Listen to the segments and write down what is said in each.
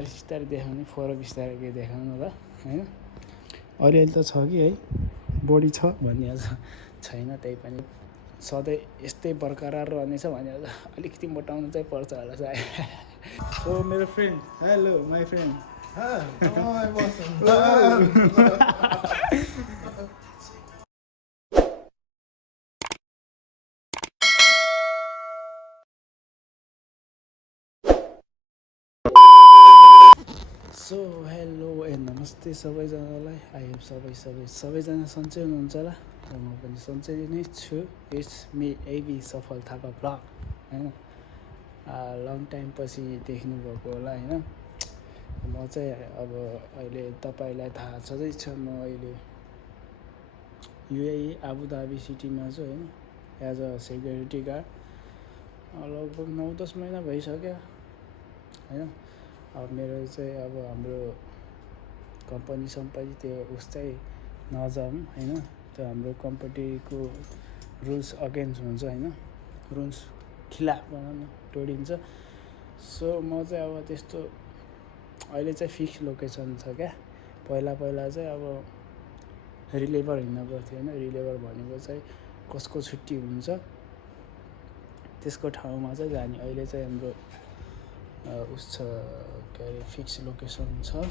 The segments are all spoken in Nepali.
बिस्तारै देखाउने फोहोर बिस्तारै के देखाउनु ल हैन। अलिअलि त छ कि है बढी छ भनिहाल्छ छैन, त्यही पनि सधैँ यस्तै बरकरार रहनेछ भने अलिकति मोटाउनु चाहिँ पर्छ होला सायद। सो मेरो friend, hello my friend. So hello नमस्ते सबैजनालाई। आई होप सबैजना सन्चै हुनुहुन्छ होला। म पनि सन्चै नै छु। इट्स मी एबी सफल थापा ब्लग हैन। लङ टाइम पछि देख्नुभएको होला हैन। म चाहिँ अब अहिले तपाईँलाई थाहा छँदैछ, म अहिले युएई आबुधाबी सिटीमा छु हैन, एज अ सेक्युरिटी गार्ड। लगभग 9-10 महिना भइसक्यो हैन। अब मेरो चाहिँ अब हाम्रो कम्पनी त्यो उस चाहिँ नजाऊँ हैन, त्यो हाम्रो कम्पनीको रुल्स अगेन्स्ट हुन्छ हैन, रुल्स खिलाफ भनौँ न, तोडिन्छ। सो म चाहिँ अब त्यस्तो अहिले चाहिँ फिक्स लोकेसन छ क्या। पहिला चाहिँ अब रिलेभर हिँड्नु पर्थ्यो हैन। रिलेभर भनेको चाहिँ कसको छुट्टी हुन्छ त्यसको ठाउँमा चाहिँ जाने। अहिले चाहिँ हाम्रो उस छ के अरे फिक्स लोकेसन छ।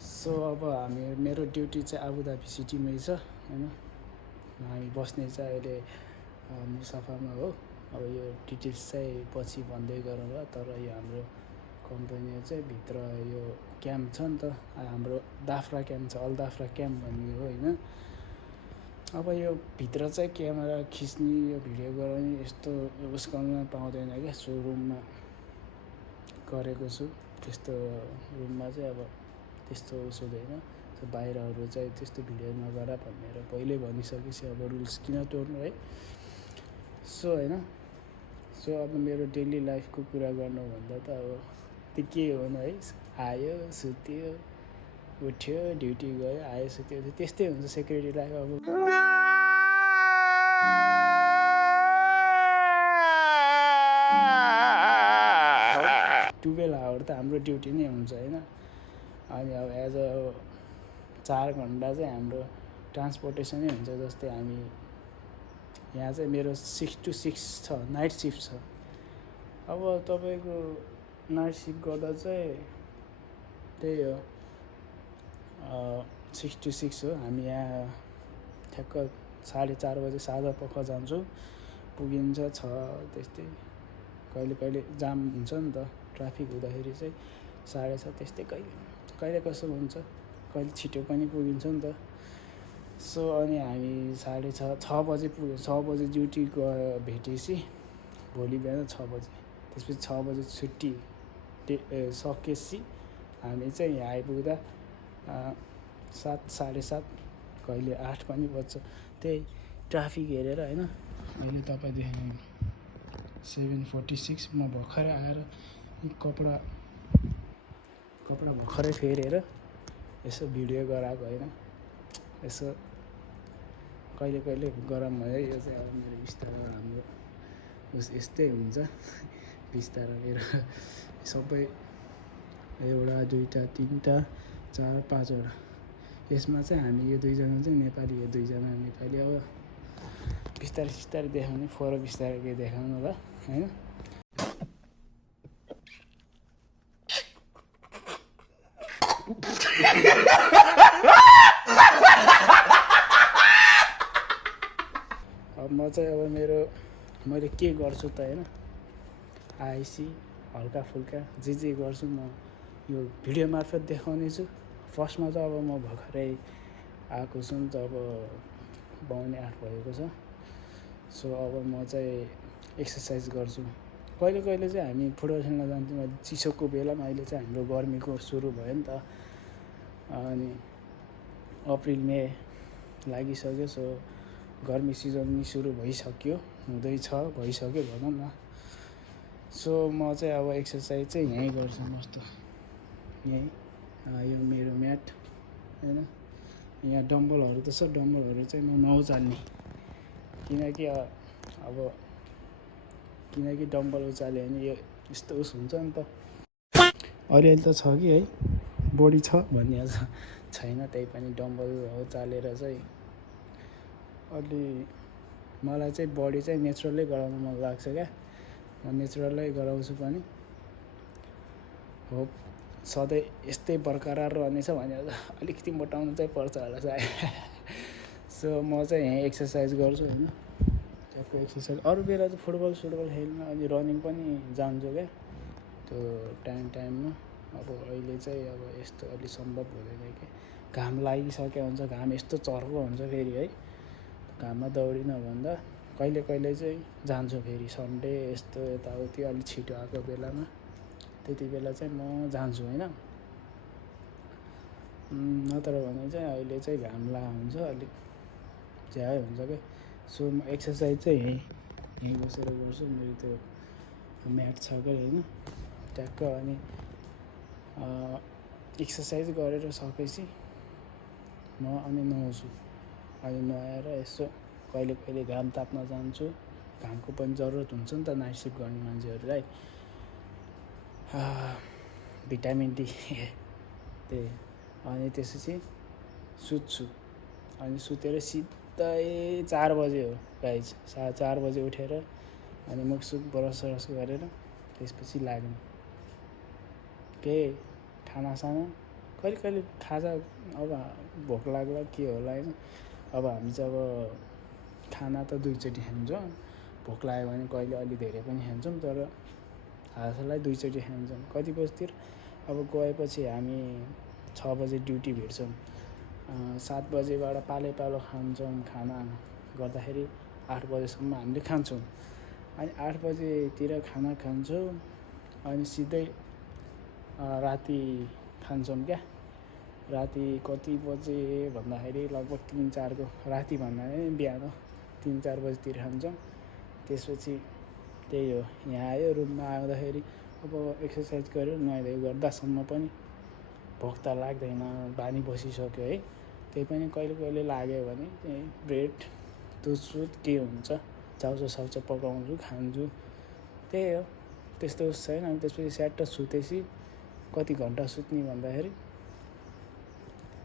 सो अब मेरो ड्युटी चाहिँ आबुधाबी सिटीमै छ हैन। हामी बस्ने चाहिँ अहिले मुसाफामा हो। अब यो डिटेल्स चाहिँ पछि भन्दै गरौँ ल। तर यो हाम्रो कम्पनी चाहिँ भित्र यो क्याम्प छ नि त, हाम्रो दाफ्रा क्याम्प छ, अल दाफ्रा क्याम्प भन्ने हो हैन। अब यो भित्र चाहिँ क्यामेरा खिच्ने, यो भिडियो गराउने यस्तो उस गर्न पाउँदैन क्या। सो रुममा गरेको छु, त्यस्तो रुममा चाहिँ अब त्यस्तो उस हुँदैन। बाहिरहरू चाहिँ त्यस्तो भिडियो नगर भनेर पहिल्यै भनिसकेपछि अब रुल्स किन तोड्नु है। सो हैन। सो अब मेरो डेली लाइफको कुरा गर्नुभन्दा त अब त्यो के हो न है, आयो सुत्यो उठ्यो ड्युटी गयो, आयो सुत्यो, त्यस्तै हुन्छ सेक्युरिटी लाइफ। अब टुवेल्भ आवर त हाम्रो ड्युटी नै हुन्छ हैन। अनि अब एज अ 4 घन्टा चाहिँ हाम्रो ट्रान्सपोर्टेसनै हुन्छ। जस्तै हामी यहाँ चाहिँ मेरो 6 to 6 छ, नाइट सिफ्ट छ। अब तपाईँको नाइट सिफ्ट गर्दा चाहिँ त्यही हो 6 to 6 हो। हामी यहाँ ठ्याक्क 4:30 बजे साँझ पख जान्छौँ, पुगिन्छ 6 त्यस्तै। कहिले जाम हुन्छ नि त, ट्राफिक हुँदाखेरि चाहिँ 6:30 त्यस्तै, कहिले कसो हुन्छ, कहिले छिटो पनि पुगिन्छ नि त। सो अनि हामी 6:30 बजे पुग्यो। 6 बजे ड्युटी भेटेपछि भोलि बिहान 6 बजे, त्यसपछि 6 बजे छुट्टी सकेपछि हामी चाहिँ यहाँ आइपुग्दा 7, 7:30, कहिले 8 पनि बज्छ। त्यही ट्राफिक हेरेर हैन। अहिले तपाईँ देख्नु 7:46। म भर्खरै आएर कपडा भर्खरै फेरेर यसो भिडियो गराएको होइन। यसो कहिले गरम भयो। यो चाहिँ अब मेरो बिस्तारो हाम्रो यस्तै हुन्छ बिस्तारो। मेरो सबै 1, 2, 3, 4, 5वटा। यसमा चाहिँ हामी यो 2जना चाहिँ नेपाली, यो 2जना नेपाली। अब बिस्तारै देखाउने, फोहोर बिस्तारै के देखाउनु ल हैन। अब म चाहिँ अब मैले के गर्छु त हैन, आइसी हल्का फुल्का जे गर्छु म यो भिडियो मार्फत देखाउने छु। फर्स्टमा चाहिँ अब म भर्खरै आएको छु नि त, अब 7:45 भएको छ। सो अब म चाहिँ एक्सर्साइज गर्छु। कहिले चाहिँ हामी फुटबल खेल्न जान्थ्यौँ चिसोको बेलामा। अहिले चाहिँ हाम्रो गर्मीको सुरु भयो नि त, अनि अप्रिल मे लागिसक्यो। सो गर्मी सिजन नि सुरु भइसक्यो भनौँ न। सो म चाहिँ अब एक्सर्साइज चाहिँ यहीँ गर्छु मस्त, यहीँ। यो मेरो म्याट हैन। यहाँ डम्बलहरू त छ, डम्बलहरू चाहिँ म नउचाल्ने, किनकि डम्बल उचाल्यो भने यो यस्तो उस हुन्छ नि त। अलिअलि त छ कि है बडी छ भन्ने छैन, त्यही पनि डम्बल हो चालेर चाहिँ अलि मलाई चाहिँ बडी चाहिँ नेचुरलै गराउन मन लाग्छ क्या। म नेचुरलै गराउँछु पनि। हो सधैँ यस्तै बरकरार रहनेछ भने अलिकति मोटाउनु चाहिँ पर्छ होला सायद। सो म चाहिँ यहाँ एक्सर्साइज गर्छु होइन, ट्याक्क एक्सर्साइज। अरू बेला चाहिँ फुटबल खेल्न अनि रनिङ पनि जान्छु क्या त्यो टाइममा। अब अहिले चाहिँ अब यस्तो अलि सम्भव हुँदैन कि घाम लागिसकेको हुन्छ, घाम यस्तो चर्को हुन्छ फेरि है। घाममा दौडिन भन्दा कहिले चाहिँ जान्छु फेरि सन्डे यस्तो यताउति अलिक छिटो आएको बेलामा, त्यति बेला चाहिँ म जान्छु होइन। नत्र भने चाहिँ अहिले चाहिँ घाम लागेको हुन्छ, अलिक झ्याइ हुन्छ क्या। सो म एक्सर्साइज चाहिँ यहीँ बसेर गर्छु। मेरो त्यो म्याट छ क्या होइन, ट्याक्क। अनि एक्सर्साइज गरेर सकेपछि म अनि नुहाउँछु। अनि नुहाएर यसो कहिले घाम ताप्न जान्छु। घामको पनि जरुरत हुन्छ नि त नाइट सिफ्ट गर्ने मान्छेहरूलाई, भिटामिन डी त्यही। अनि त्यसपछि सुत्छु। अनि सुतेर सिधै 4 बजे हो गाइज, 4:30 बजे उठेर अनि मुखसुख ब्रस गरेर त्यसपछि लाग्ने केही खानासाना। कहिले खाजा अब भोक लाग्ला के होला होइन। अब हामी चाहिँ अब खाना त 2 चोटि खान्छौँ, भोक लाग्यो भने कहिले अलि धेरै पनि खान्छौँ, तर हालसालै 2 चोटि खान्छौँ। कति बजीतिर अब गएपछि हामी 6 बजे ड्युटी भेट्छौँ, 7 बजेबाट पालो खान्छौँ। खाना गर्दाखेरि 8 बजेसम्म हामीले खान्छौँ। अनि 8 बजेतिर खाना खान्छौँ अनि सिधै राति खान्छौँ क्या। राति कति बजे भन्दाखेरि लगभग 3-4 को, राति भन्दा बिहान 3-4 बजीतिर खान्छौँ। त्यसपछि त्यही हो, यहाँ आयो रुममा आउँदाखेरि अब एक्सर्साइज गरेर नुहाइधुवाइ गर्दासम्म पनि भोक त लाग्दैन, बानी बसिसक्यो है। त्यही पनि कहिले लाग्यो भने त्यही ब्रेड दुधसुध के हुन्छ चाउचाउ पकाउँछु खान्छु, त्यही हो। त्यस्तो छैन। अनि त्यसपछि स्याट्ट सुतेपछि कति घन्टा सुत्ने भन्दाखेरि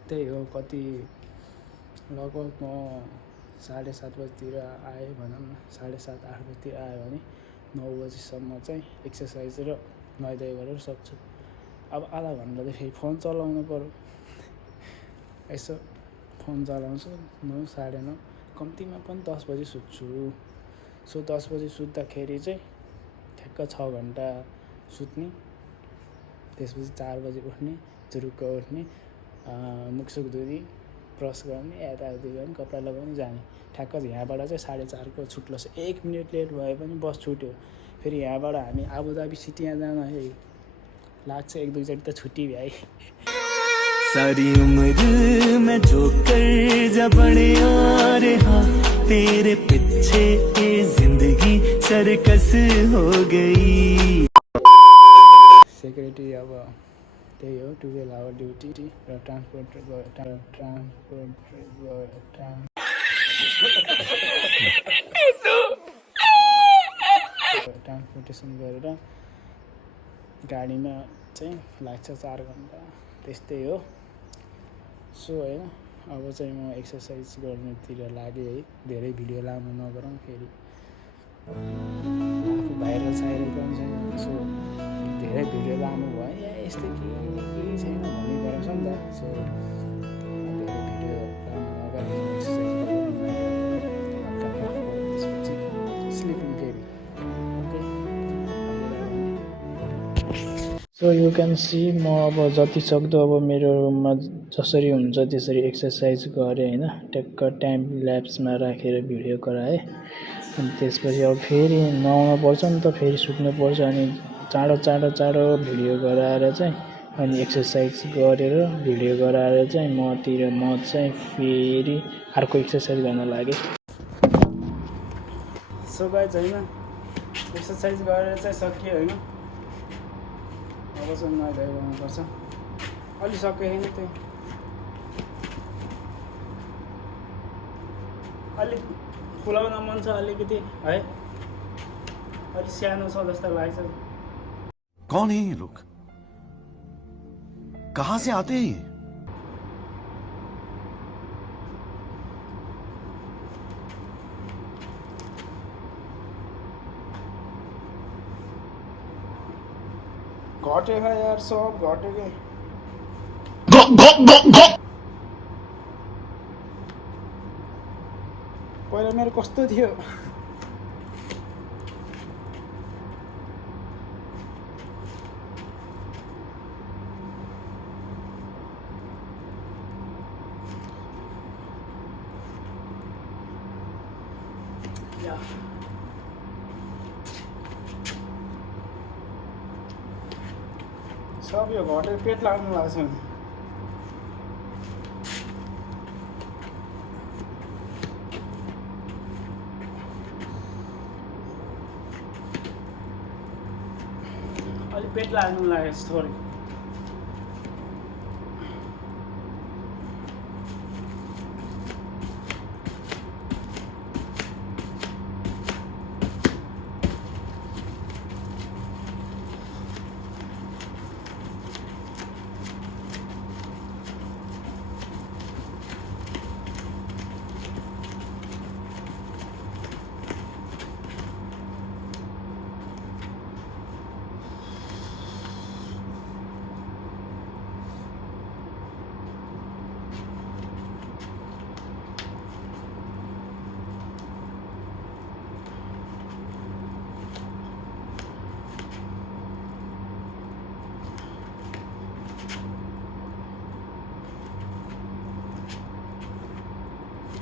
त्यही हो, कति लगभग म 7:30 बजीतिर आएँ भनौँ न, 7:30-8 बजीतिर आयो भने 9 बजीसम्म चाहिँ एक्सर्साइज र नुहाइधुवाइ गरेर सक्छु। अब आधा घन्टा चाहिँ फेरि फोन चलाउनु पऱ्यो, यसो फोन चलाउँछु। 9, 9:30 कम्तीमा पनि 10 बजी सुत्छु। सो 10 बजी सुत्दाखेरि चाहिँ ठ्याक्क 6 घन्टा सुत्ने। त्यसपछि 4 बजी उठ्ने, जुरुक्क उठ्ने, मुखसुख धुने, ब्रस गर्ने, यताउति गर्ने, कपडा लगाउने, जाने। ठ्याक्क यहाँबाट चाहिँ 4:30 को छुट्लो छ। 1 मिनट लेट भए पनि बस छुट्यो। फेरि यहाँबाट हामी आबुधाबी सिटीमा जाँदाखेरि लाग्छ 1-2 चोटि त छुट्टी भ्याइ। सारी उम्र मैं जो कर जा बड़े और हाँ तेरे पीछे ये जिंदगी सर्कस हो गई। सेक्युरिटी अब त्यही हो, 12 आवर ड्युटी र ट्रान्सपोर्टेसन गरेर गाडीमा चाहिँ लाग्छ 4 घन्टा, त्यस्तै हो। सो होइन, अब चाहिँ म एक्सर्साइज गर्नेतिर लागेँ है। धेरै भिडियो लामो नगरौँ, फेरि आफू भाइरल पनि छैन। सो धेरै भिडियो लामो भयो या यस्तो केही छैन भन्ने गराउँछ नि त। सो धेरै भिडियो लामो नगरी एक्सर्साइज त्यसपछि स्लिपिङ फेरि okay. So you can see म अब जति सक्दो अब मेरो रुममा जसरी हुन्छ त्यसरी एक्सर्साइज गरेँ होइन। ट्याक्क टाइम ल्याप्समा राखेर भिडियो गराएँ। अनि त्यसपछि अब फेरि नुहाउनु पर्छ नि त, फेरि सुत्नुपर्छ। अनि चाँडो भिडियो गराएर चाहिँ अनि एक्सर्साइज गरेर भिडियो गराएर चाहिँ म चाहिँ फेरि अर्को एक्सर्साइज गर्न लागेँ। सो गाइज होइन, एक्सर्साइज गरेर चाहिँ सकियो होइन। अब चाहिँ नुहाइधुवाइ गर्नुपर्छ। अलि सकेँ होइन, त्यही अलिक फुलाउन मन छ अलिकति है, अलिक सानो छ जस्तो लाग्छ। कौन है ये लोग? कहां से आते हैं ये? घटेगा यार, सब घटेगा। पहिला मेरो कस्तो थियो। या सब यो घटेर पेट लाग्नु लाग्छ नि। अलि पेट लाग्नु लाग्यो थोरै।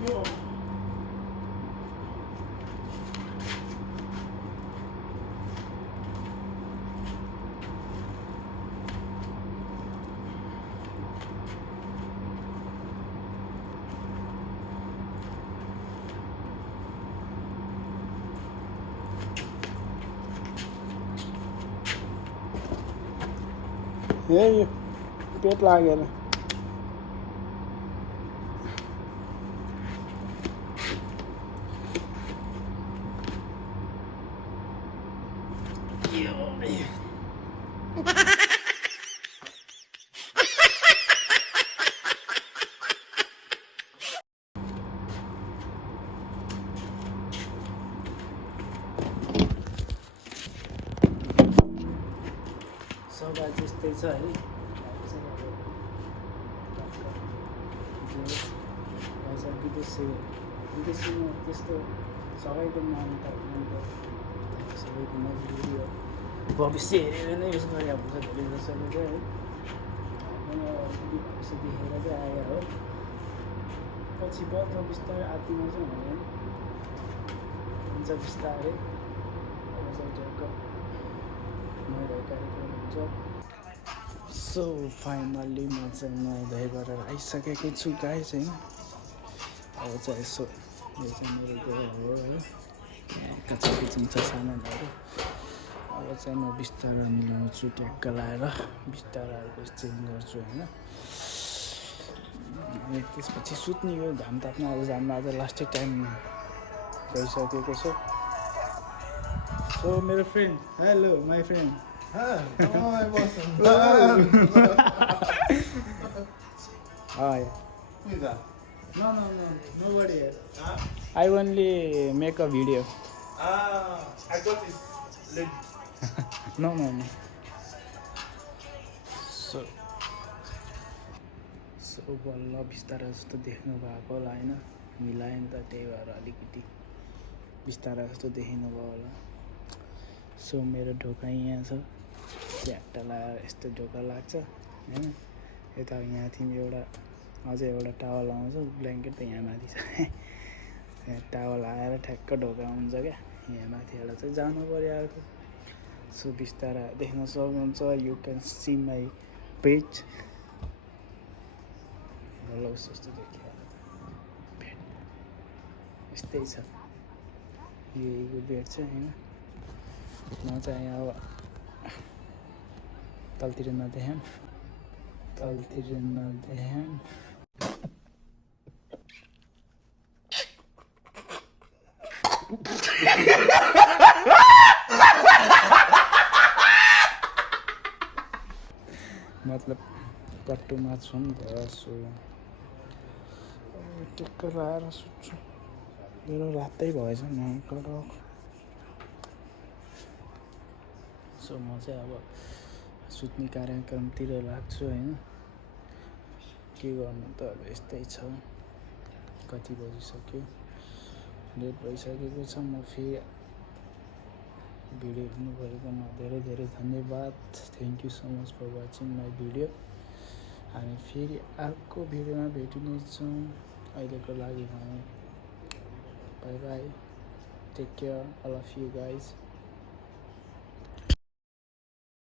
यो पेट लागेर सभा त्यस्तै छ है। विदेशीमा त्यस्तो सबैको मन त सबैको मजबुरी हो। भविष्य हेरेर नै यसो गरेर हुन्छ धेरै जसोले चाहिँ है। भविष्य देखेर चाहिँ आयो हो। पछि बल्छ बिस्तारै आत्तिमा चाहिँ हुँदैन, हुन्छ बिस्तारै। अब चाहिँ झ्याक्क नुहाइ कार्यक्रम हुन्छ। सो फाइनल्ली म चाहिँ नुहाइ धुवाइ गरेर आइसकेको छु गाइस होइन। अब चाहिँ यसो यो चाहिँ मेरो घर हो है। कच्चापिचिङ छ सामानहरू। अब चाहिँ म बिस्तारा मिलाउँछु, ट्याक्क लाएर बिस्ताराहरूको चेन्ज गर्छु होइन। अनि त्यसपछि सुत्ने हो, घाम ताप्न आज जानु आज लास्टै टाइम गइसकेको छ। सो मेरो friend, hello my friend. I wasn't. Oh yeah. Who is that? No, nobody here. Huh? I only make a video. I got this lady. No. So बल्ल बिस्तारा जस्तो देख्नु भएको होला होइन। मिलायो नि त, त्यही भएर अलिकति बिस्तारा जस्तो देखिनुभयो होला। सो मेरो ढोका यहाँ छ, झ्याट्टा लगाएर यस्तो ढोका लाग्छ होइन। यता यहाँ थियौँ एउटा, अझै एउटा टावल आउँछ, ब्ल्याङ्केट त यहाँ माथि छ। यहाँ टावल आएर ठ्याक्क ढोका हुन्छ क्या, यहाँ माथिबाट चाहिँ जानु पऱ्यो अर्को। सो बिस्तारा देख्न सक्नुहुन्छ, you can see my page. Blouse जस्तो देखियो भेट यस्तै छ। यहीको बेड छ होइन। म चाहिँ अब तलतिर नदेखाऊँ। मतलब कट्टुमा छु नि त सो टिक्क लाएर सुत्छु मेरो रातै भएछ सो म चाहिँ अब सुत्ने कार्यक्रमतिर लाग्छु होइन के गर्नु त अब यस्तै छ कति बजिसक्यो लेट भइसकेको छ म फेरि भिडियो हेर्नुभएकोमा धेरै धेरै धन्यवाद thank you so much for watching my video हामी फेरि अर्को भिडियोमा भेटिनेछौँ अहिलेको लागि भने bye bye take care all of you guys